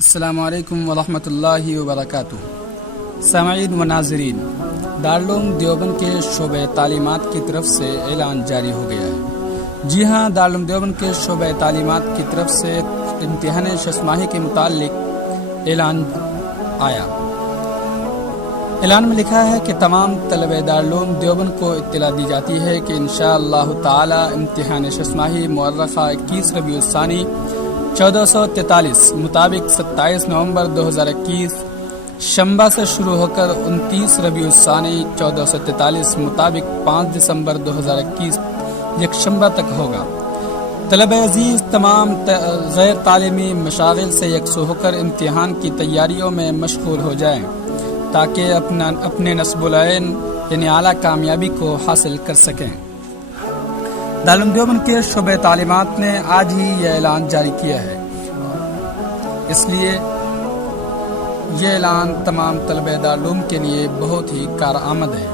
السلام علیکم ورحمۃ اللہ وبرکاتہ۔ سامعین و ناظرین، دارالعلوم دیوبند کے شعبہ تعلیمات کی طرف سے اعلان جاری ہو گیا ہے۔ جی ہاں، دارالعلوم دیوبند کے شعبہ تعلیمات کی طرف سے امتحان ششم ماہی کے متعلق اعلان آیا۔ اعلان میں لکھا ہے کہ تمام طلبہ دارالعلوم دیوبند کو اطلاع دی جاتی ہے کہ انشاءاللہ تعالی امتحان ششم ماہی مؤرخہ 21 ربیع الثانی 1443 مطابق 27 نومبر 2021 شنبہ سے شروع ہو کر 29 ربیع الثانی 1443 مطابق 5 دسمبر 2021 یکشنبہ تک ہوگا۔ طلبہ عزیز تمام غیر تعلیمی مشاغل سے یکسو ہو کر امتحان کی تیاریوں میں مشغول ہو جائیں تاکہ اپنے نصب العین یعنی اعلیٰ کامیابی کو حاصل کر سکیں۔ دارالعلوم دیوبند کے شعبہ تعلیمات نے آج ہی یہ اعلان جاری کیا ہے، اس لیے یہ اعلان تمام طلبہ دارالعلوم کے لیے بہت ہی کارآمد ہے۔